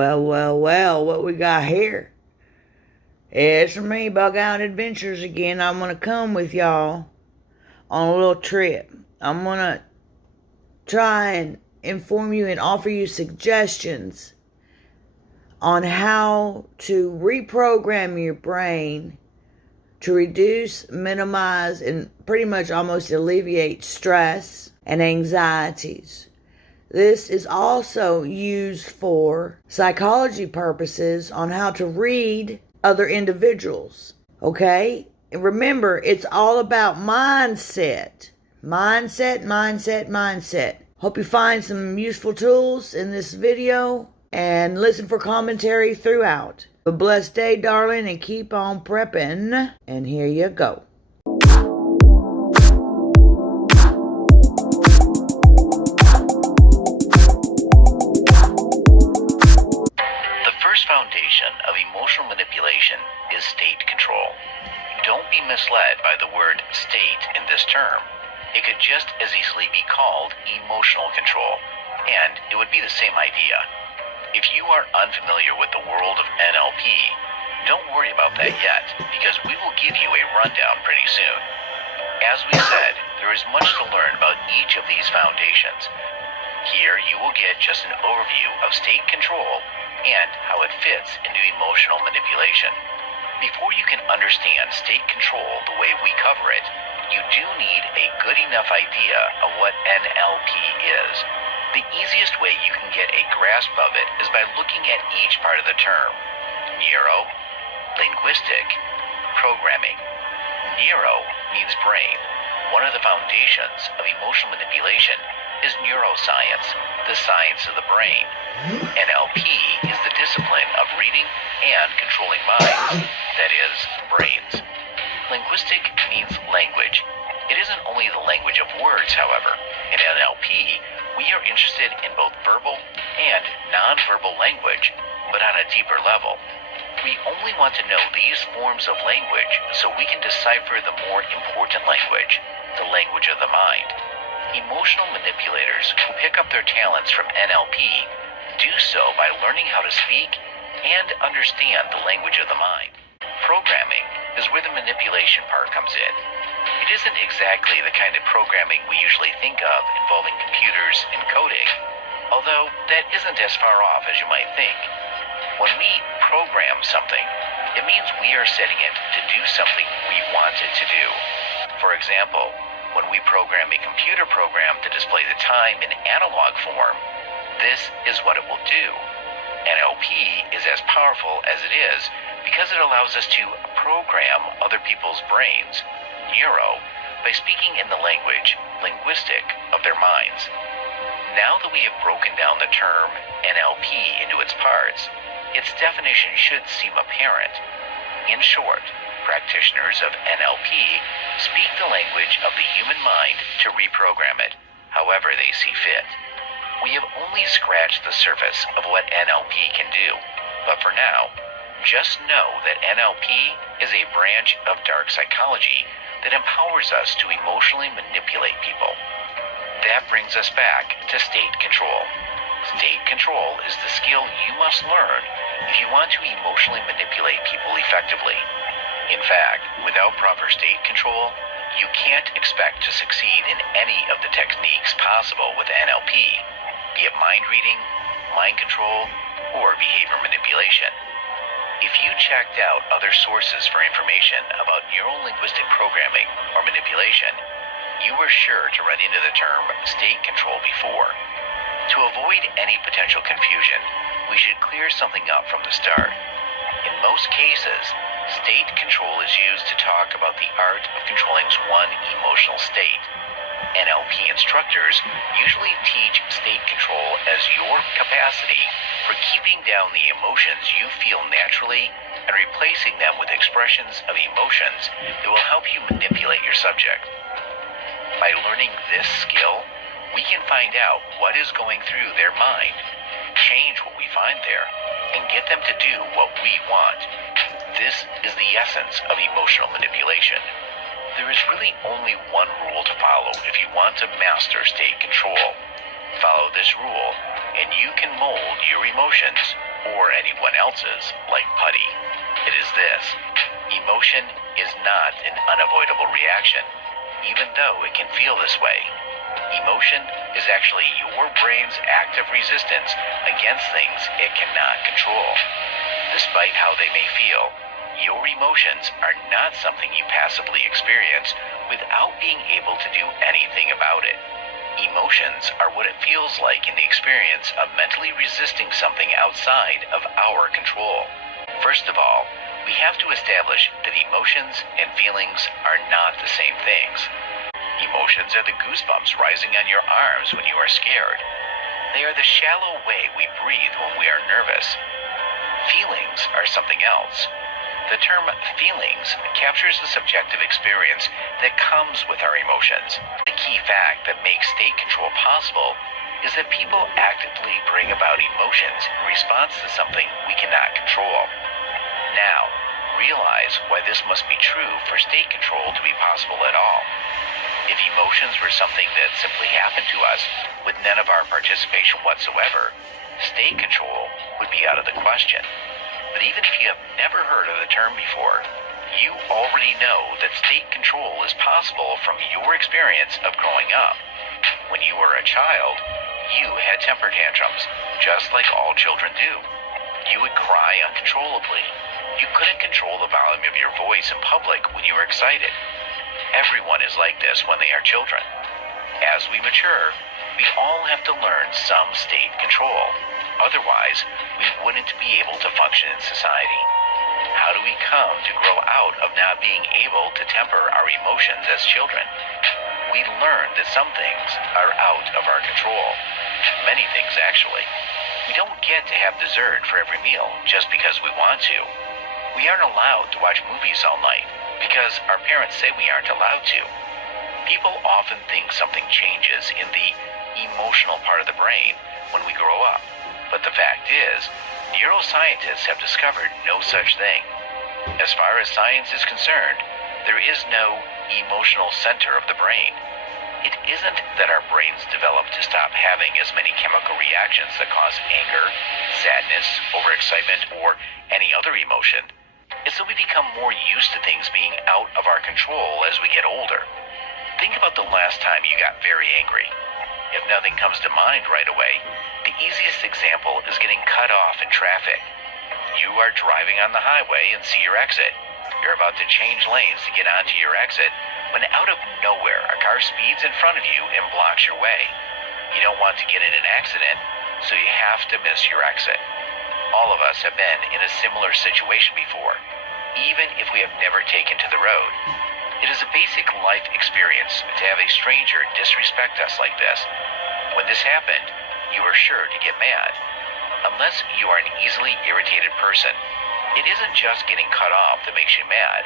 Well, what we got here? It's me, Bug Out Adventures again. I'm gonna come with y'all on a little trip. I'm gonna try and inform you and offer you suggestions on how to reprogram your brain to reduce, minimize, and pretty much almost alleviate stress and anxieties. This is also used for psychology purposes on how to read other individuals. Okay? And remember, it's all about mindset. Mindset. Hope you find some useful tools in this video and listen for commentary throughout. Have a blessed day, darling, and keep on prepping. And here you go. Foundation of emotional manipulation is state control. Don't be misled by the word state in this term. It could just as easily be called emotional control, and it would be the same idea. If you are unfamiliar with the world of NLP, don't worry about that yet, because we will give you a rundown pretty soon. As we said, there is much to learn about each of these foundations. Here you will get just an overview of state control and how it fits into emotional manipulation. Before you can understand state control the way we cover it, you do need a good enough idea of what NLP is. The easiest way you can get a grasp of it is by looking at each part of the term. Neuro, linguistic, programming. Neuro means brain. One of the foundations of emotional manipulation is neuroscience, the science of the brain. NLP is the discipline of reading and controlling minds, that is, brains. Linguistic means language. It isn't only the language of words, however. In NLP, we are interested in both verbal and nonverbal language, but on a deeper level. We only want to know these forms of language so we can decipher the more important language, the language of the mind. Emotional manipulators who pick up their talents from NLP do so by learning how to speak and understand the language of the mind. Programming is where the manipulation part comes in. It isn't exactly the kind of programming we usually think of involving computers and coding, although that isn't as far off as you might think. When we program something, it means we are setting it to do something we want it to do. For example, when we program a computer program to display the time in analog form, this is what it will do. NLP is as powerful as it is because it allows us to program other people's brains, neuro, by speaking in the language, linguistic, of their minds. Now that we have broken down the term NLP into its parts, its definition should seem apparent. In short, practitioners of NLP speak the language of the human mind to reprogram it, however they see fit. We have only scratched the surface of what NLP can do, but for now, just know that NLP is a branch of dark psychology that empowers us to emotionally manipulate people. That brings us back to state control. State control is the skill you must learn if you want to emotionally manipulate people effectively. In fact, without proper state control, you can't expect to succeed in any of the techniques possible with NLP, be it mind reading, mind control, or behavior manipulation. If you checked out other sources for information about neuro-linguistic programming or manipulation, you were sure to run into the term state control before. To avoid any potential confusion, we should clear something up from the start. In most cases, state control is used to talk about the art of controlling one emotional state. NLP instructors usually teach state control as your capacity for keeping down the emotions you feel naturally and replacing them with expressions of emotions that will help you manipulate your subject. By learning this skill, we can find out what is going through their mind, change what we find there, and get them to do what we want. This is the essence of emotional manipulation. There is really only one rule to follow if you want to master state control. Follow this rule, and you can mold your emotions or anyone else's, like putty. It is this: emotion is not an unavoidable reaction, even though it can feel this way. Emotion is actually your brain's active resistance against things it cannot control. Despite how they may feel, your emotions are not something you passively experience without being able to do anything about it. Emotions are what it feels like in the experience of mentally resisting something outside of our control. First of all, we have to establish that emotions and feelings are not the same things. Emotions are the goosebumps rising on your arms when you are scared. They are the shallow way we breathe when we are nervous. Feelings are something else. The term feelings captures the subjective experience that comes with our emotions. The key fact that makes state control possible is that people actively bring about emotions in response to something we cannot control. Now, realize why this must be true for state control to be possible at all. If emotions were something that simply happened to us with none of our participation whatsoever, state control would be out of the question. But even if you have never heard of the term before, you already know that state control is possible from your experience of growing up. When you were a child, you had temper tantrums, just like all children do. You would cry uncontrollably. You couldn't control the volume of your voice in public when you were excited. Everyone is like this when they are children. As we mature, we all have to learn some state control. Otherwise, we wouldn't be able to function in society. How do we come to grow out of not being able to temper our emotions as children? We learn that some things are out of our control. Many things, actually. We don't get to have dessert for every meal just because we want to. We aren't allowed to watch movies all night because our parents say we aren't allowed to. People often think something changes in the emotional part of the brain when we grow up. But the fact is, neuroscientists have discovered no such thing. As far as science is concerned, there is no emotional center of the brain. It isn't that our brains developed to stop having as many chemical reactions that cause anger, sadness, overexcitement, or any other emotion. It's that we become more used to things being out of our control as we get older. Think about the last time you got very angry. If nothing comes to mind right away, the easiest example is getting cut off in traffic. You are driving on the highway and see your exit. You're about to change lanes to get onto your exit when out of nowhere a car speeds in front of you and blocks your way. You don't want to get in an accident, so you have to miss your exit. All of us have been in a similar situation before, even if we have never taken to the road. It is a basic life experience to have a stranger disrespect us like this. When this happened, you are sure to get mad. Unless you are an easily irritated person, it isn't just getting cut off that makes you mad.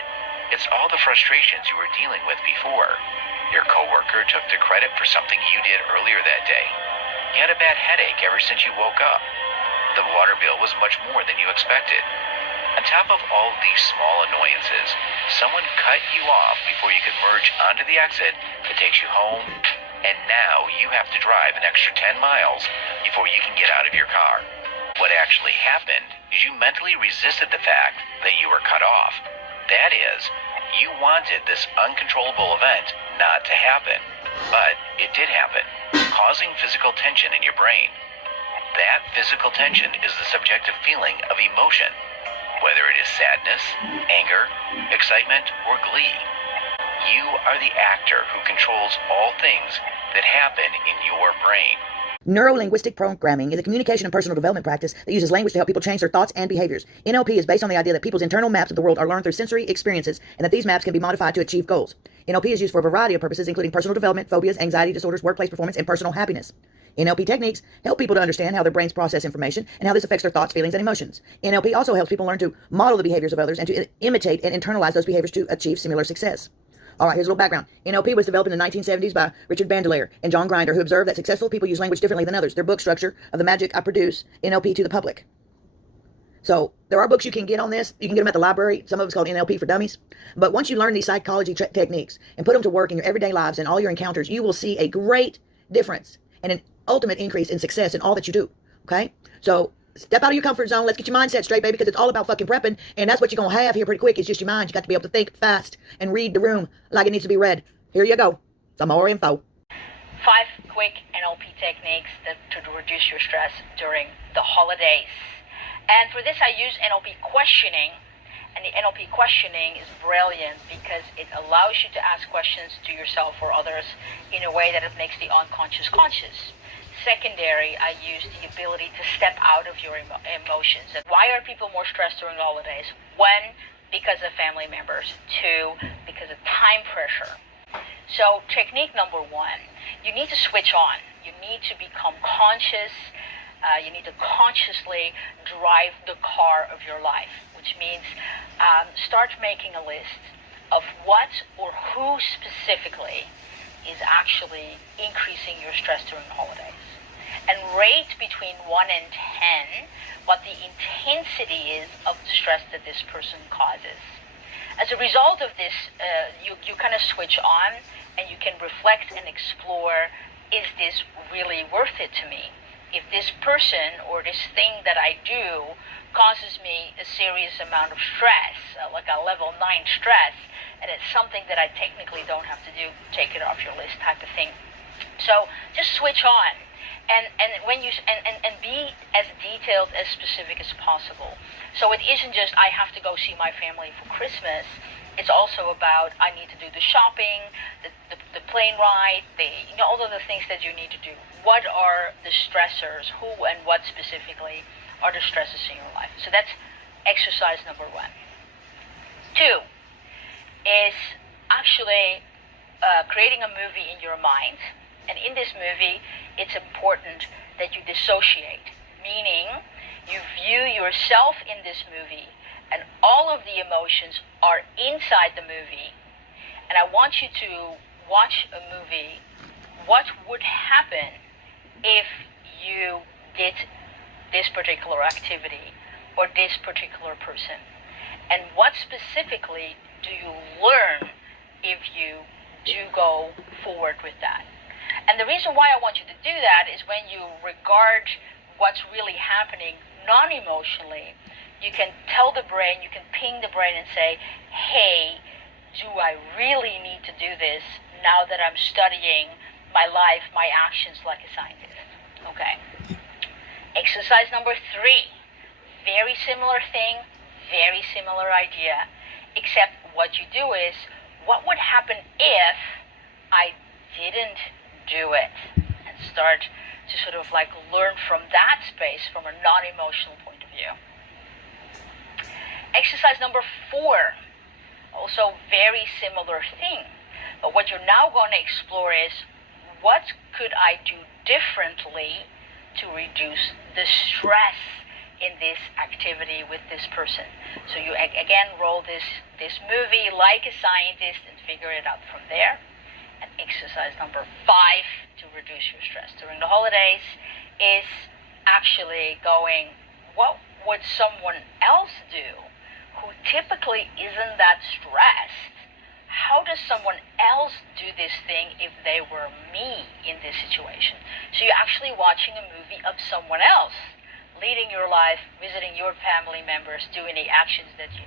It's all the frustrations you were dealing with before. Your coworker took the credit for something you did earlier that day. You had a bad headache ever since you woke up. The water bill was much more than you expected. On top of all these small annoyances, someone cut you off before you could merge onto the exit that takes you home, and now you have to drive an extra 10 miles before you can get out of your car. What actually happened is you mentally resisted the fact that you were cut off. That is, you wanted this uncontrollable event not to happen, but it did happen, causing physical tension in your brain. That physical tension is the subjective feeling of emotion, whether it is sadness, anger, excitement, or glee. You are the actor who controls all things that happen in your brain. Neuro-linguistic programming is a communication and personal development practice that uses language to help people change their thoughts and behaviors. NLP is based on the idea that people's internal maps of the world are learned through sensory experiences and that these maps can be modified to achieve goals. NLP is used for a variety of purposes, including personal development, phobias, anxiety disorders, workplace performance, and personal happiness. NLP techniques help people to understand how their brains process information and how this affects their thoughts, feelings, and emotions. NLP also helps people learn to model the behaviors of others and to imitate and internalize those behaviors to achieve similar success. All right, here's a little background. NLP was developed in the 1970s by Richard Bandelier and John Grinder, who observed that successful people use language differently than others. Their book structure of The Magic I Produce, NLP to the Public. So there are books you can get on this. You can get them at the library. Some of it's called NLP for Dummies. But once you learn these psychology techniques and put them to work in your everyday lives and all your encounters, you will see a great difference and an ultimate increase in success in all that you do. Okay? So step out of your comfort zone. Let's get your mindset straight, baby, because it's all about fucking prepping, and that's what you're gonna have here pretty quick. It's just your mind. You got to be able to think fast and read the room like it needs to be read. Here you go. Some more info. 5 quick NLP techniques to reduce your stress during the holidays. And for this, I use NLP questioning. And the NLP questioning is brilliant because it allows you to ask questions to yourself or others in a way that it makes the unconscious conscious. Secondary, I use the ability to step out of your emotions. And why are people more stressed during the holidays? 1, because of family members. 2, because of time pressure. So technique number 1, you need to switch on. You need to become conscious. You need to consciously drive the car of your life, which means start making a list of what or who specifically is actually increasing your stress during the holidays. And rate between 1 and 10 what the intensity is of the stress that this person causes. As a result of this, you kind of switch on and you can reflect and explore, is this really worth it to me? If this person or this thing that I do causes me a serious amount of stress, like a level 9 stress, and it's something that I technically don't have to do, take it off your list type of thing. So just switch on. And when you and be as detailed, as specific as possible. So it isn't just I have to go see my family for Christmas. It's also about I need to do the shopping, the plane ride, all of the things that you need to do. What are the stressors? Who and what specifically are the stresses in your life? So that's exercise number 1. 2 is actually creating a movie in your mind. And in this movie, it's important that you dissociate, meaning you view yourself in this movie and all of the emotions are inside the movie. And I want you to watch a movie. What would happen if you did this particular activity or this particular person? And what specifically do you learn if you do go forward with that? And the reason why I want you to do that is when you regard what's really happening non-emotionally, you can tell the brain, you can ping the brain and say, hey, do I really need to do this now that I'm studying my life, my actions like a scientist? Okay. Exercise number 3. Very similar thing, very similar idea, except what you do is, what would happen if I didn't do it? And start to sort of like learn from that space from a non-emotional point of view. Exercise number 4, also very similar thing. But what you're now going to explore is, what could I do differently to reduce the stress in this activity with this person? So you again roll this movie like a scientist and figure it out from there. And exercise number 5 to reduce your stress during the holidays is actually going, what would someone else do who typically isn't that stressed? How does someone else do this thing if they were me in this situation? So you're actually watching a movie of someone else leading your life, visiting your family members, doing the actions that you